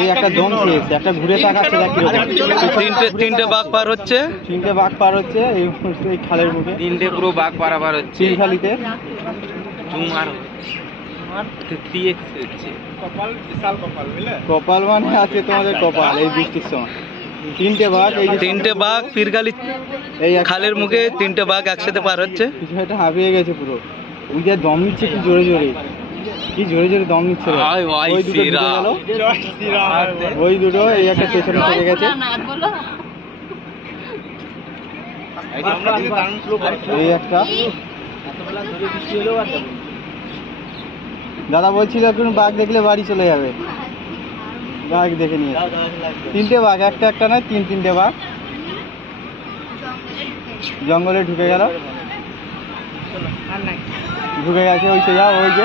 এই একটা জম খেয়েছে, একটা ঘুরে তাকাচ্ছে তিনটে বাঘ পার হচ্ছে, এই খালের মুখে তিনটে পুরো বাঘ পারাবার হচ্ছে চিলখালিতে। কপাল মানে আছে তোমাদের কপাল এই বৃষ্টির সময়। তিনটে বাঘ পীরগালি এই খালের মুখে তিনটে বাঘ একসাথে পার হচ্ছে। কিছু একটা হাঁপিয়ে গেছে পুরো। ওই যে দম নিচ্ছে কি জোরে জোরে, কি জোরে জোরে দম নিচ্ছে। ওই দুটো ঢুকে গেল, ওই দুটো এই একটা পেছনে থেকে গেছে। এই একটা দাদা বলছিল এখন বাঘ দেখলে বাড়ি চলে যাবে, বাঘ দেখে নিয়ে। তিনটে বাঘ, একটা নয় তিনটে বাঘ জঙ্গলে ঢুকে গেছে। ওই সে যা ওই যে